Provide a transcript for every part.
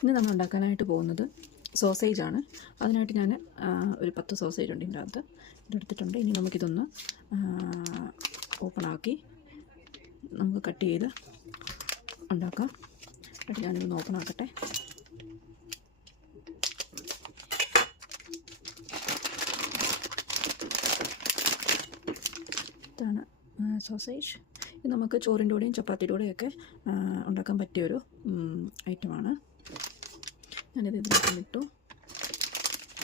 ഇന്ന് നമ്മൾ ഉണ്ടാക്കാനായിട്ട് പോകുന്നത് സോസേജാണ്. അതിനായിട്ട് ഞാൻ ഒരു 10 സോസേജ് ഉണ്ട് ഇതിൻ്റെ അകത്ത്. ഇതെടുത്തിട്ടുണ്ട്. ഇനി നമുക്കിതൊന്ന് ഓപ്പണാക്കി നമുക്ക് കട്ട് ചെയ്ത് ഉണ്ടാക്കാം. എന്നിട്ട് ഞാനിതൊന്ന് ഓപ്പണാക്കട്ടെ. ഇതാണ് സോസേജ്. ഇത് നമുക്ക് ചോറിൻ്റെ കൂടെയും ചപ്പാത്തിയുടെ കൂടെയൊക്കെ ഉണ്ടാക്കാൻ പറ്റിയൊരു ഐറ്റമാണ്. ഞാനിത് ഇതിലേക്ക് ഇട്ടു.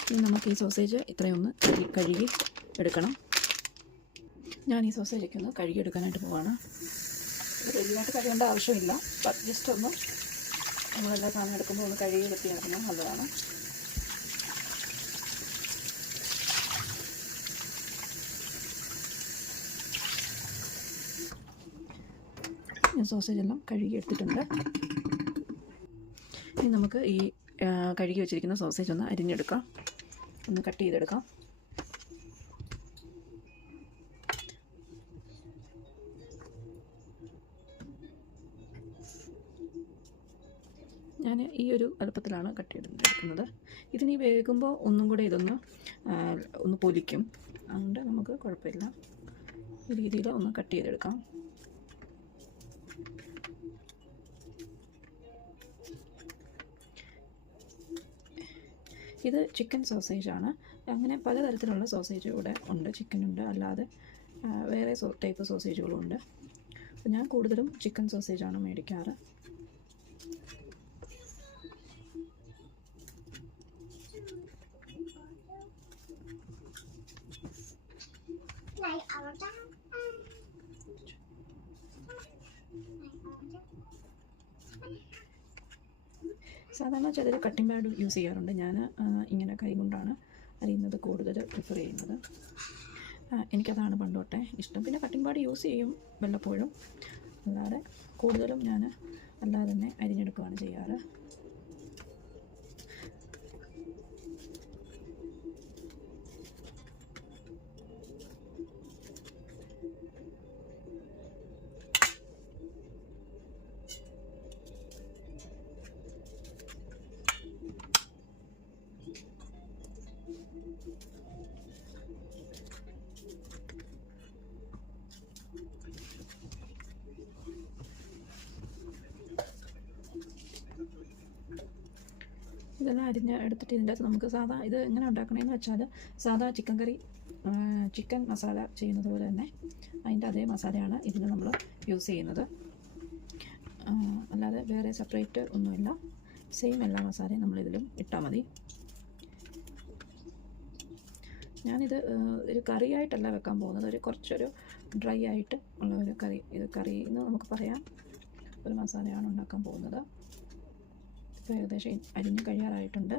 ഇനി നമുക്ക് ഈ സോസേജ് ഇത്രയൊന്ന് കഴുകി എടുക്കണം. ഞാൻ ഈ സോസേജൊക്കെ ഒന്ന് കഴുകിയെടുക്കാനായിട്ട് പോവാണ്. വലിയതായിട്ട് കഴുകേണ്ട ആവശ്യമില്ല. ജസ്റ്റ് ഒന്ന് നമ്മളെല്ലാ സാധനം എടുക്കുമ്പോൾ ഒന്ന് കഴുകി വൃത്തിയാക്കുന്നത് നല്ലതാണ്. ഞാൻ സോസേജ് എല്ലാം കഴുകി എടുത്തിട്ടുണ്ട്. ഇനി നമുക്ക് ഈ കഴുകി വെച്ചിരിക്കുന്ന സോസേജ് ഒന്ന് അരിഞ്ഞെടുക്കാം, ഒന്ന് കട്ട് ചെയ്തെടുക്കാം. ഞാൻ ഈ ഒരു എളുപ്പത്തിലാണ് കട്ട് ചെയ്തെടുക്കുന്നത്. ഇതിനി വേകുമ്പോൾ ഒന്നും കൂടെ ഒന്ന് പൊലിക്കും. അതുകൊണ്ട് നമുക്ക് കുഴപ്പമില്ല. ഈ രീതിയിൽ ഒന്ന് കട്ട് ചെയ്തെടുക്കാം. ഇത് ചിക്കൻ സോസേജാണ്. അങ്ങനെ പലതരത്തിലുള്ള സോസേജ് ഇവിടെ ഉണ്ട്. ചിക്കനുണ്ട്, അല്ലാതെ വേറെ ടൈപ്പ് സോസേജുകളും ഉണ്ട്. അപ്പോൾ ഞാൻ കൂടുതലും ചിക്കൻ സോസേജാണ് മേടിക്കാറ്. സാധാരണ ചിലർ കട്ടിംഗ് പാഡ് യൂസ് ചെയ്യാറുണ്ട്. ഞാൻ ഇങ്ങനെ കൈ കൊണ്ടാണ് അരിയുന്നത് കൂടുതൽ പ്രിഫർ ചെയ്യുന്നത്. എനിക്കതാണ് പണ്ട് തൊട്ടേ ഇഷ്ടം. പിന്നെ കട്ടിംഗ് പാഡ് യൂസ് ചെയ്യും വല്ലപ്പോഴും, അല്ലാതെ കൂടുതലും ഞാൻ അല്ലാതെ തന്നെ അരിഞ്ഞെടുക്കുകയാണ് ചെയ്യാറ്. ഇതെല്ലാം അരിഞ്ഞ് എടുത്തിട്ട് ഇതിൻ്റെ അകത്ത് നമുക്ക് ഇത് എങ്ങനെ ഉണ്ടാക്കണമെന്ന് വെച്ചാൽ സാധാ ചിക്കൻ മസാല ചെയ്യുന്നത് പോലെ തന്നെ അതിൻ്റെ അതേ മസാലയാണ് ഇതിൽ നമ്മൾ യൂസ് ചെയ്യുന്നത്. അല്ലാതെ വേറെ സെപ്പറേറ്റ് ഒന്നുമില്ല. സെയിം എല്ലാ മസാലയും നമ്മളിതിലും ഇട്ടാൽ മതി. ഞാനിത് ഒരു കറിയായിട്ടല്ല വെക്കാൻ പോകുന്നത്. കുറച്ചൊരു ഡ്രൈ ആയിട്ട് ഉള്ള ഒരു കറി. ഇത് കറി എന്ന് നമുക്ക് പറയാം. ഒരു മസാലയാണ് ഉണ്ടാക്കാൻ പോകുന്നത്. ഇപ്പോൾ ഏകദേശം അരിഞ്ഞ് കഴിയാറായിട്ടുണ്ട്.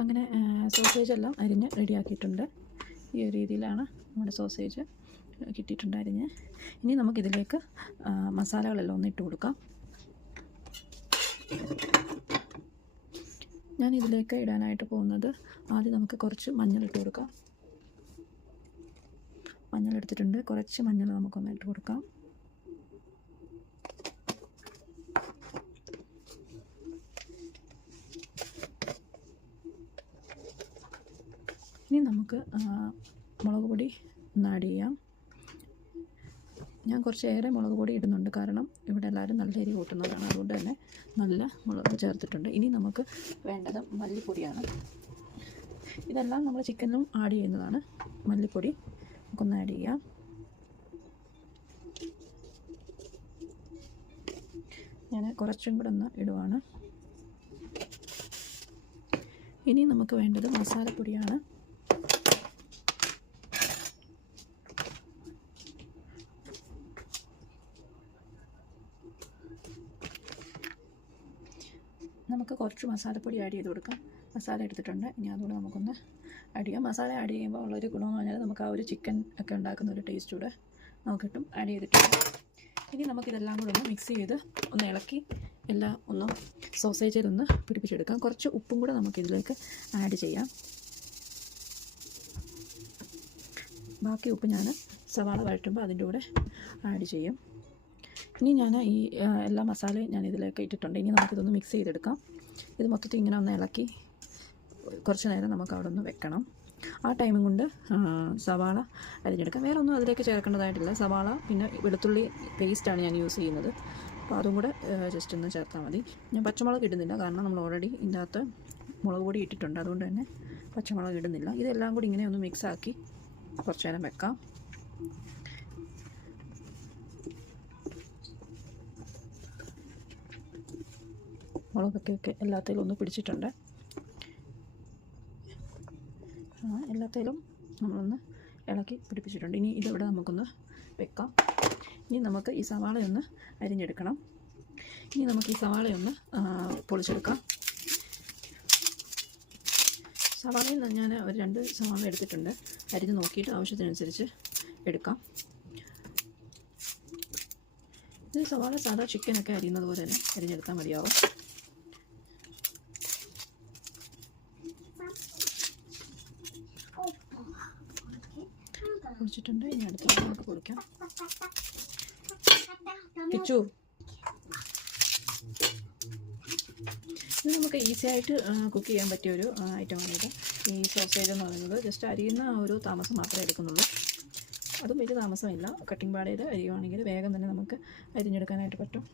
അങ്ങനെ സോസേജ് എല്ലാം അരിഞ്ഞ് റെഡിയാക്കിയിട്ടുണ്ട്. ഈ ഒരു രീതിയിലാണ് നമ്മുടെ സോസേജ് കിട്ടിയിട്ടുണ്ട് അരിഞ്ഞ്. ഇനി നമുക്കിതിലേക്ക് മസാലകളെല്ലാം ഒന്ന് ഇട്ട് കൊടുക്കാം. ഞാൻ ഇതിലേക്ക് ഇടാനായിട്ട് പോകുന്നത് ആദ്യം നമുക്ക് കുറച്ച് മഞ്ഞൾ ഇട്ട് കൊടുക്കാം. മഞ്ഞൾ എടുത്തിട്ടുണ്ട്. കുറച്ച് മഞ്ഞൾ നമുക്കൊന്ന് ഇട്ട് കൊടുക്കാം. ഇനി നമുക്ക് മുളക് പൊടി ഒന്ന് ആഡ് ചെയ്യാം. ഞാൻ കുറച്ചേറെ മുളക് പൊടി ഇടുന്നുണ്ട്, കാരണം ഇവിടെ എല്ലാവരും നല്ല എരി കൂട്ടുന്നതാണ്. അതുകൊണ്ട് തന്നെ നല്ല മുളക് ചേർത്തിട്ടുണ്ട്. ഇനി നമുക്ക് വേണ്ടത് മല്ലിപ്പൊടിയാണ്. ഇതെല്ലാം നമ്മൾ ചിക്കനിലും ആഡ് ചെയ്യുന്നതാണ്. മല്ലിപ്പൊടി നമുക്കൊന്ന് ആഡ് ചെയ്യാം. ഞാൻ കുറച്ചും കൂടെ ഒന്ന് ഇടുവാണ്. ഇനി നമുക്ക് വേണ്ടത് മസാലപ്പൊടിയാണ്. നമുക്ക് കുറച്ച് മസാലപ്പൊടി ആഡ് ചെയ്ത് കൊടുക്കാം. മസാല എടുത്തിട്ടുണ്ട്, ഇനി അതുകൂടെ നമുക്കൊന്ന് ആഡ് ചെയ്യാം. മസാല ആഡ് ചെയ്യുമ്പോൾ ഉള്ളൊരു ഗുണമെന്ന് പറഞ്ഞാൽ നമുക്ക് ആ ഒരു ചിക്കൻ ഒക്കെ ഉണ്ടാക്കുന്ന ഒരു ടേസ്റ്റ് കൂടെ നമുക്ക് കിട്ടും. ആഡ് ചെയ്തിട്ടുണ്ട്. ഇനി നമുക്കിതെല്ലാം കൂടെ ഒന്ന് മിക്സ് ചെയ്ത് ഒന്ന് ഇളക്കി എല്ലാം ഒന്ന് സോസേജിലൊന്ന് പിടിപ്പിച്ചെടുക്കാം. കുറച്ച് ഉപ്പും കൂടെ നമുക്കിതിലേക്ക് ആഡ് ചെയ്യാം. ബാക്കി ഉപ്പ് ഞാൻ സവാള വഴറ്റുമ്പോൾ അതിൻ്റെ കൂടെ ആഡ് ചെയ്യും. ഇനി ഞാൻ ഈ എല്ലാ മസാലയും ഞാൻ ഇതിലേക്ക് ഇട്ടിട്ടുണ്ട്. ഇനി നമുക്കിതൊന്ന് മിക്സ് ചെയ്തെടുക്കാം. ഇത് മൊത്തത്തിൽ ഇങ്ങനെ ഒന്ന് ഇളക്കി കുറച്ച് നേരം നമുക്ക് അവിടെ ഒന്ന് വെക്കണം. ആ ടൈമും കൊണ്ട് സവാള അരിഞ്ഞെടുക്കാം. വേറെ ഒന്നും അതിലേക്ക് ചേർക്കേണ്ടതായിട്ടില്ല. സവാള പിന്നെ വെളുത്തുള്ളി പേസ്റ്റാണ് ഞാൻ യൂസ് ചെയ്യുന്നത്. അപ്പോൾ അതും കൂടെ ജസ്റ്റ് ഒന്ന് ചേർത്താൽ മതി. ഞാൻ പച്ചമുളക് ഇടുന്നില്ല, കാരണം നമ്മൾ ഓൾറെഡി ഇതിൻ്റെ അകത്ത് മുളക് പൊടി ഇട്ടിട്ടുണ്ട്. അതുകൊണ്ട് തന്നെ പച്ചമുളക് ഇടുന്നില്ല. ഇതെല്ലാം കൂടി ഇങ്ങനെ ഒന്ന് മിക്സാക്കി കുറച്ച് നേരം വെക്കാം. മുളകൊക്കെ എല്ലാത്തിലും ഒന്ന് പിടിച്ചിട്ടുണ്ട്. എല്ലാത്തിലും നമ്മളൊന്ന് ഇളക്കി പിടിപ്പിച്ചിട്ടുണ്ട്. ഇനി ഇതിവിടെ നമുക്കൊന്ന് വെക്കാം. ഇനി നമുക്ക് ഈ സവാളയൊന്ന് അരിഞ്ഞെടുക്കണം. ഇനി നമുക്ക് ഈ സവാളയൊന്ന് പൊളിച്ചെടുക്കാം. സവാളയിൽ ഞാൻ ഒരു 2 സവാള എടുത്തിട്ടുണ്ട്. അരിഞ്ഞ് നോക്കിയിട്ട് ആവശ്യത്തിനനുസരിച്ച് എടുക്കാം. ഇത് സവാള സാധാ ചിക്കനൊക്കെ അരിയുന്നത് പോലെ തന്നെ അരിഞ്ഞെടുത്താൽ മതിയാവും. പൊളിച്ചിട്ടുണ്ട്. ഇനി അടുത്ത നമുക്ക് പൊളിക്കാം. കിച്ചു, ഇത് നമുക്ക് ഈസി ആയിട്ട് കുക്ക് ചെയ്യാൻ പറ്റിയൊരു ഐറ്റമാണിത്. ഈ സോസേജ് എന്ന് പറയുന്നത് ജസ്റ്റ് അരിയുന്ന ആ ഒരു താമസം മാത്രമേ എടുക്കുന്നുള്ളൂ. അതും വലിയ താമസമില്ല. കട്ടിംഗ് പാടയിൽ അരിയുവാണെങ്കിൽ വേഗം തന്നെ നമുക്ക് അരിഞ്ഞെടുക്കാനായിട്ട് പറ്റും.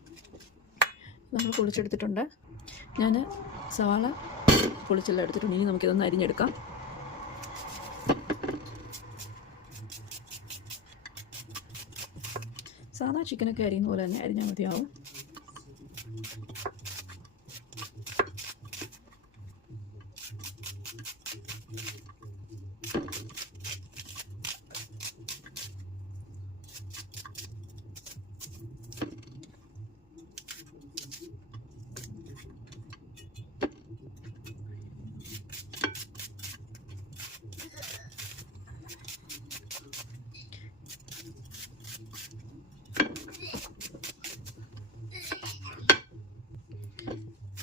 നമ്മൾ പൊളിച്ചെടുത്തിട്ടുണ്ട്. ഞാൻ സവാള പൊളിച്ചെല്ലാം എടുത്തിട്ടുണ്ട്. ഇനി നമുക്കിതൊന്ന് അരിഞ്ഞെടുക്കാം. സാധാ ചിക്കനൊക്കെ അരിയുന്ന പോലെ തന്നെ അരിഞ്ഞാൽ മതിയാവും.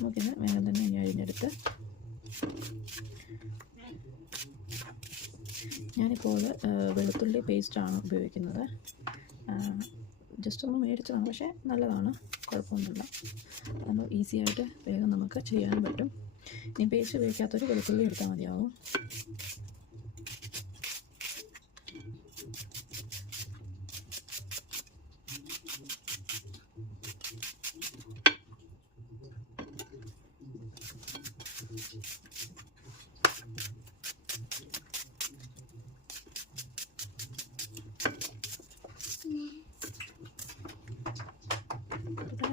നമുക്കിത് വേഗം തന്നെ അരിഞ്ഞെടുത്ത് ഞാനിപ്പോൾ വെളുത്തുള്ളി പേസ്റ്റാണ് ഉപയോഗിക്കുന്നത്. ജസ്റ്റ് ഒന്ന് മേടിച്ചതാണ്, പക്ഷേ നല്ലതാണ്, കുഴപ്പമൊന്നുമില്ല. അത് ഈസി ആയിട്ട് വേഗം നമുക്ക് ചെയ്യാനും പറ്റും. ഇനി പേസ്റ്റ് ഉപയോഗിക്കാത്തൊരു വെളുത്തുള്ളി എടുത്താൽ മതിയാവും.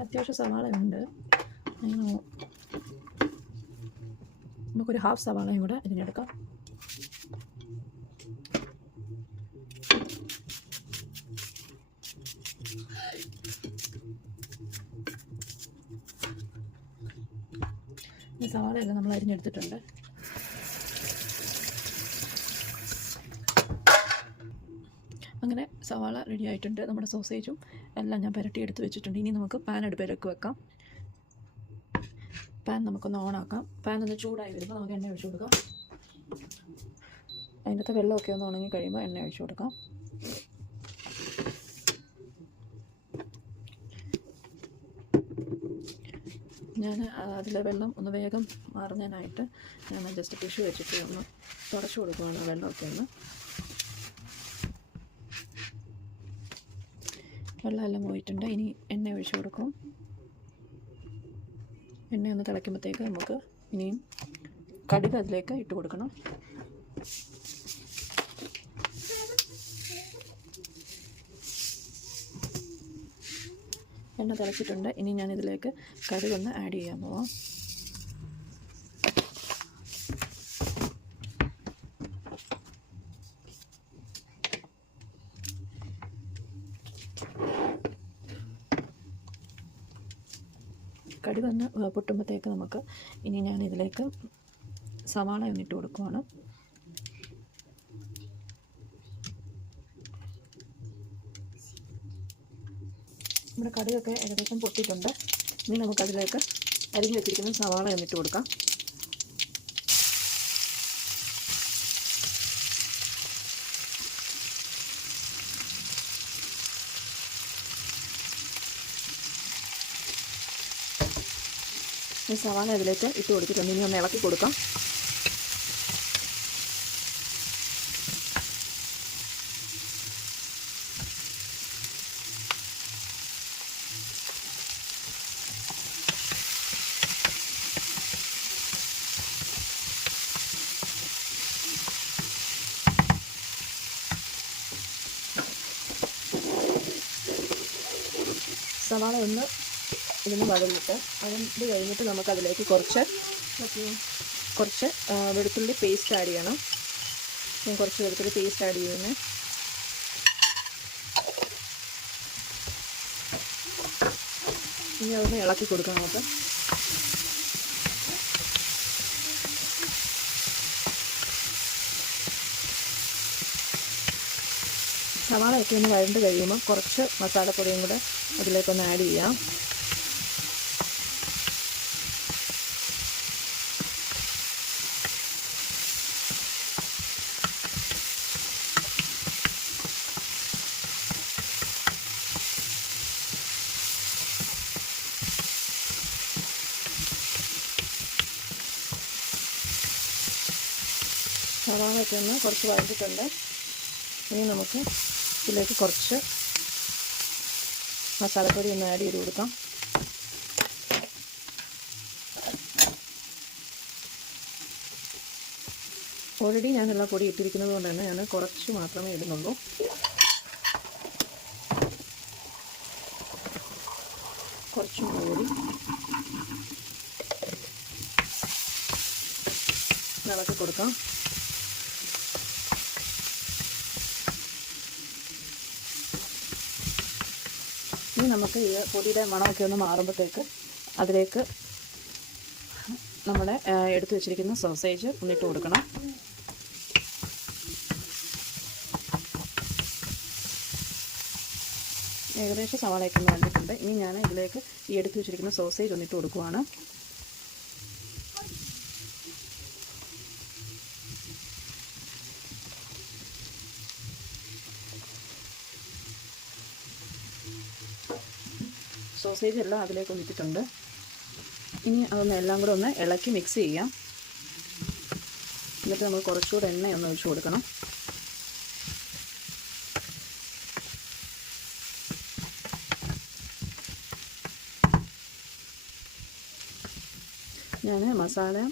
അത്യാവശ്യം സവാളയുണ്ട്. നമുക്കൊരു ഹാഫ് സവാളയും കൂടെ ഇതിനെടുക്കാം. ഈ സവാളയെല്ലാം നമ്മൾ അരിഞ്ഞെടുത്തിട്ടുണ്ട്. അങ്ങനെ സവാള റെഡി ആയിട്ടുണ്ട്. നമ്മുടെ സോസേജും എല്ലാം ഞാൻ പുരട്ടി എടുത്ത് വെച്ചിട്ടുണ്ട്. ഇനി നമുക്ക് പാൻ അടുപ്പിലേക്ക് വെക്കാം. പാൻ നമുക്കൊന്ന് ഓണാക്കാം. പാൻ ഒന്ന് ചൂടായി വരുമ്പോൾ നമുക്ക് എണ്ണ ഒഴിച്ചു കൊടുക്കാം. അതിനകത്ത് വെള്ളമൊക്കെ ഒന്ന് ഉണങ്ങി കഴിയുമ്പോൾ എണ്ണ ഒഴിച്ചു കൊടുക്കാം. ഞാൻ അതിലെ വെള്ളം ഒന്ന് വേഗം മാറുന്നതിനായിട്ട് ഞാൻ ജസ്റ്റ് ടിഷ്യൂ വെച്ചിട്ട് ഒന്ന് തുടച്ചു കൊടുക്കുകയാണ് വെള്ളമൊക്കെ ഒന്ന്. വെള്ളമെല്ലാം പോയിട്ടുണ്ട്. ഇനി എണ്ണ ഒഴിച്ചു കൊടുക്കും. എണ്ണ ഒന്ന് തിളയ്ക്കുമ്പോഴത്തേക്ക് നമുക്ക് ഇനിയും കടുക് അതിലേക്ക് ഇട്ട് കൊടുക്കണം. എണ്ണ തിളച്ചിട്ടുണ്ട്. ഇനി ഞാനിതിലേക്ക് കടുകൊന്ന് ആഡ് ചെയ്യാൻ പോവാം. കടി വന്ന് പൊട്ടുമ്പോഴത്തേക്ക് നമുക്ക് ഇനി ഞാൻ ഇതിലേക്ക് സവാള ഒന്നിട്ട് കൊടുക്കുവാണ്. നമ്മുടെ കടിയൊക്കെ ഏകദേശം പൊട്ടിയിട്ടുണ്ട്. ഇനി നമുക്കതിലേക്ക് അരിഞ്ഞ് വെച്ചിരിക്കുന്ന സവാള ഒന്നിട്ട് കൊടുക്കാം. ഈ സവാള അതിലേക്ക് ഇട്ട് കൊടുത്തിട്ടുണ്ട്. ഇനി ഒന്ന് ഇളക്കി കൊടുക്കാം. സവാള ഒന്ന് ഇതിന് വഴന്നിട്ട് കഴിഞ്ഞിട്ട് നമുക്കതിലേക്ക് കുറച്ച് വെളുത്തുള്ളി പേസ്റ്റ് ആഡ് ചെയ്യണം. ഞാൻ കുറച്ച് വെളുത്തുള്ളി പേസ്റ്റ് ആഡ് ചെയ്യുന്നത്. ഇനി അതൊന്ന് ഇളക്കി കൊടുക്കാം നമുക്ക്. സവാളയൊക്കെ ഒന്ന് വഴണ്ട് കഴിയുമ്പോൾ കുറച്ച് മസാലപ്പൊടിയും കൂടെ അതിലേക്കൊന്ന് ആഡ് ചെയ്യാം. സവാളയൊക്കെ ഒന്ന് കുറച്ച് വഴണ്ടിട്ടുണ്ട്. ഇനി നമുക്ക് ഇതിലേക്ക് കുറച്ച് മസാലപ്പൊടി ഒന്ന് ആഡ് ചെയ്ത് കൊടുക്കാം. ഓൾറെഡി ഞാനുള്ള പൊടി ഇട്ടിരിക്കുന്നത് കൊണ്ട് തന്നെ ഞാൻ കുറച്ച് മാത്രമേ ഇടുന്നുള്ളൂ. കുറച്ച് മുളക് പൊടി ഇളക്കി കൊടുക്കാം. ഇനി നമുക്ക് ഈ പൊടിയുടെ മണമൊക്കെ ഒന്ന് മാറുമ്പോഴത്തേക്ക് അതിലേക്ക് നമ്മുടെ എടുത്തു വെച്ചിരിക്കുന്ന സോസേജ് ഒന്നിട്ട് കൊടുക്കണം. ഏകദേശം സവാളയൊക്കെ ഒന്ന് വന്നിട്ടുണ്ട്. ഇനി ഞാൻ ഇതിലേക്ക് ഈ എടുത്തു വെച്ചിരിക്കുന്ന സോസേജ് ഒന്നിട്ട് കൊടുക്കുവാണ്. സോസേജ് എല്ലാം അതിലേക്ക് ഒന്നിട്ടിട്ടുണ്ട്. ഇനി അതൊന്ന് എല്ലാം കൂടെ ഒന്ന് ഇളക്കി മിക്സ് ചെയ്യാം. എന്നിട്ട് നമ്മൾ കുറച്ചുകൂടെ എണ്ണ ഒന്ന് ഒഴിച്ച് കൊടുക്കണം. ഞാൻ മസാലയും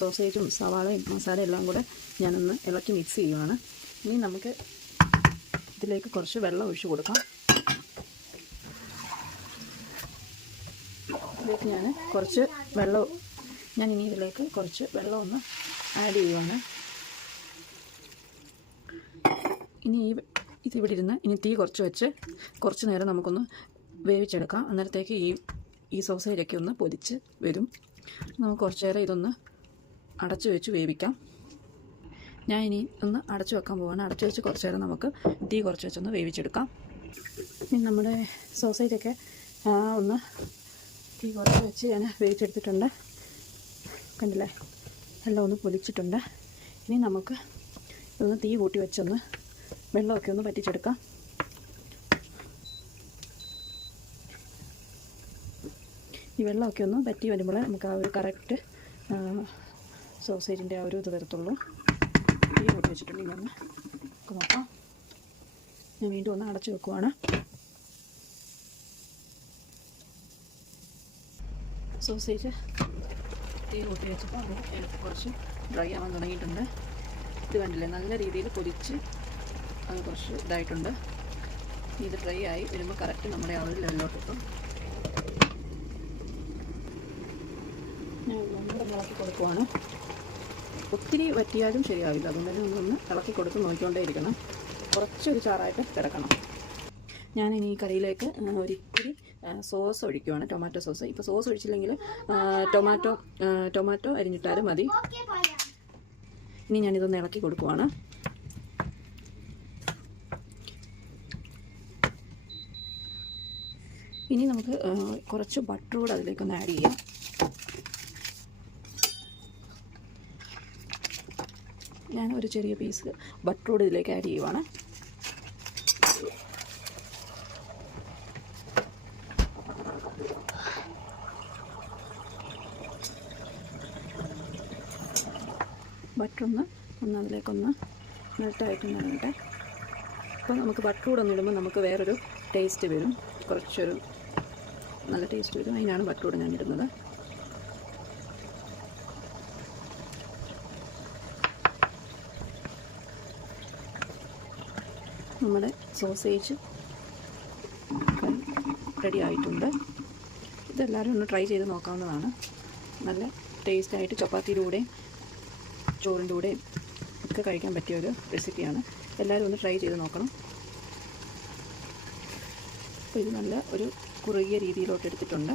സോസേജും സവാളയും മസാല എല്ലാം കൂടെ ഞാനൊന്ന് ഇളക്കി മിക്സ് ചെയ്യുവാണ്. ഇനി നമുക്ക് ഇതിലേക്ക് കുറച്ച് വെള്ളം ഒഴിച്ച് കൊടുക്കാം. ഇതിലേക്ക് ഞാൻ ഇനി ഇതിലേക്ക് കുറച്ച് വെള്ളം ഒന്ന് ആഡ് ചെയ്യുവാണ്. ഇനി ഇതിവിടെ ഇരുന്ന് ഇനി തീ കുറച്ച് വെച്ച് കുറച്ച് നേരം നമുക്കൊന്ന് വേവിച്ചെടുക്കാം. അന്നേരത്തേക്ക് ഈ സോസേജൊക്കെ ഒന്ന് പൊതിച്ച് വരും. നമുക്ക് കുറച്ച് നേരം ഇതൊന്ന് അടച്ചു വെച്ച് വേവിക്കാം. ഞാൻ ഇനി ഒന്ന് അടച്ചു വെക്കാൻ പോവാണ്. അടച്ചു വെച്ച് കുറച്ച് നേരം നമുക്ക് തീ കുറച്ച് വെച്ചൊന്ന് വേവിച്ചെടുക്കാം. ഇനി നമ്മുടെ സോസേജൊക്കെ ഒന്ന് തീ കുറച്ച് വെച്ച് ഞാൻ വേവിച്ചെടുത്തിട്ടുണ്ട്. കണ്ടില്ലേ, എല്ലാം ഒന്ന് പൊലിച്ചിട്ടുണ്ട്. ഇനി നമുക്ക് ഇതൊന്ന് തീ കൂട്ടി വെച്ചൊന്ന് വെള്ളമൊക്കെ ഒന്ന് വറ്റിച്ചെടുക്കാം. ഈ വെള്ളമൊക്കെ ഒന്ന് വറ്റി വരുമ്പോൾ നമുക്ക് ആ ഒരു കറക്റ്റ് സോസേജിൻ്റെ ആ ഒരു ഇത് വരത്തുള്ളൂ. തീ കൂട്ടി വെച്ചിട്ടുണ്ടെങ്കിൽ ഒന്ന് നോക്കാം. ഞാൻ വീണ്ടും ഒന്ന് അടച്ചു വെക്കുവാണ്. സോസേജ് തീ കൂട്ടി വെച്ചപ്പോൾ അത് എനിക്ക് കുറച്ച് ഡ്രൈ ആവാൻ തുടങ്ങിയിട്ടുണ്ട്. ഇത് കണ്ടില്ലേ, നല്ല രീതിയിൽ പൊരിച്ച് അത് കുറച്ച് ഇതായിട്ടുണ്ട്. ഇത് ഡ്രൈ ആയി വരുമ്പോൾ കറക്റ്റ് നമ്മുടെ ആ ഒരു ലെവലിലോട്ട് എത്തും. ഞാൻ ഒന്നുകൂടെ ഇളക്കി കൊടുക്കുവാണ്. ഒത്തിരി വറ്റിയാലും ശരിയാവില്ല, അതുകൊണ്ട് തന്നെ നമ്മളൊന്ന് ഇളക്കി കൊടുത്ത് നോക്കിക്കൊണ്ടേ ഇരിക്കണം. കുറച്ചൊരു ചാറായിട്ട് കിടക്കണം. ഞാനിനി ഈ കറിയിലേക്ക് ഒരിത്തിരി സോസ് ഒഴിക്കുവാണ്, ടൊമാറ്റോ സോസ്. ഇപ്പോൾ സോസ് ഒഴിച്ചില്ലെങ്കിൽ ടൊമാറ്റോ അരിഞ്ഞിട്ടാലും മതി. ഇനി ഞാനിതൊന്ന് ഇളക്കി കൊടുക്കുവാണ്. ഇനി നമുക്ക് കുറച്ച് ബട്ടർ കൂടെ അതിലേക്കൊന്ന് ആഡ് ചെയ്യാം. ഞാൻ ഒരു ചെറിയ പീസ് ബട്ടർ കൂടെ ഇതിലേക്ക് ആഡ് ചെയ്യുവാണ്. ബട്ടറൊന്ന് അതിലേക്കൊന്ന് മെൽട്ടായിട്ടൊന്ന് ഇടട്ടെ. അപ്പോൾ നമുക്ക് ബട്ടർ കൂടെ ഒന്ന് ഇടുമ്പോൾ നമുക്ക് വേറൊരു ടേസ്റ്റ് വരും, കുറച്ചൊരു നല്ല ടേസ്റ്റ് വരും. അതിനാണ് ബട്ടർ കൂടെ ഞാൻ ഇടുന്നത്. നമ്മുടെ സോസേജ് റെഡി ആയിട്ടുണ്ട്. ഇതെല്ലാവരും ഒന്ന് ട്രൈ ചെയ്ത് നോക്കാവുന്നതാണ്. നല്ല ടേസ്റ്റായിട്ട് ചപ്പാത്തിയുടെ കൂടെയും ചോറിൻ്റെ കൂടെയും ഒക്കെ കഴിക്കാൻ പറ്റിയൊരു റെസിപ്പിയാണ്. എല്ലാവരും ഒന്ന് ട്രൈ ചെയ്ത് നോക്കണം. അപ്പോൾ ഇത് നല്ല ഒരു കുറുകിയ രീതിയിലോട്ട് എടുത്തിട്ടുണ്ട്.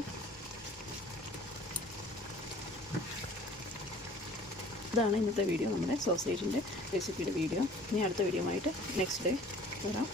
ഇതാണ് ഇന്നത്തെ വീഡിയോ, നമ്മുടെ സോസേജിൻ്റെ റെസിപ്പിയുടെ വീഡിയോ. ഇനി അടുത്ത വീഡിയോ ആയിട്ട് നെക്സ്റ്റ് ഡേ വരാം.